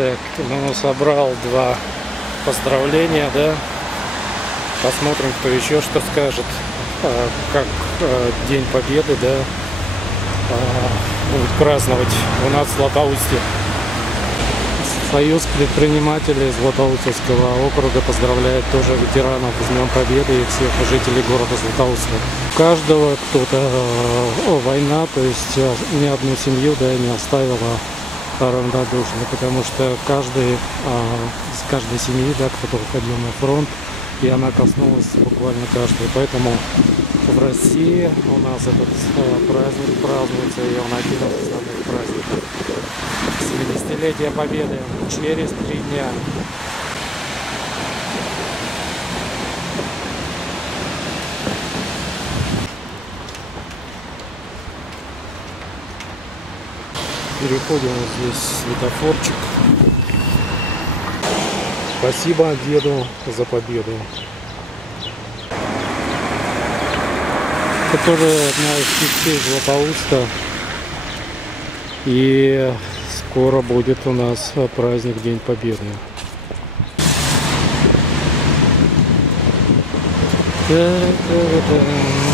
Так, ну, собрал два поздравления, да. Посмотрим, кто еще что скажет. Как День Победы, да, будет праздновать у нас в Златоусте. Союз предпринимателей Златоустовского округа поздравляет тоже ветеранов с Днем Победы и всех жителей города Златоуста. У каждого кто-то война, то есть ни одну семью, да, не оставила равнодушной, потому что из каждой семьи, да, кто-то уходил на фронт, и она коснулась буквально каждого. Поэтому в России у нас этот праздник празднуется, и он один из основных праздников. 70-летие Победы через 3 дня. Переходим вот здесь светофорчик. Спасибо деду за победу. Это тоже одна из частей Златоуста. И скоро будет у нас праздник День Победы. Так.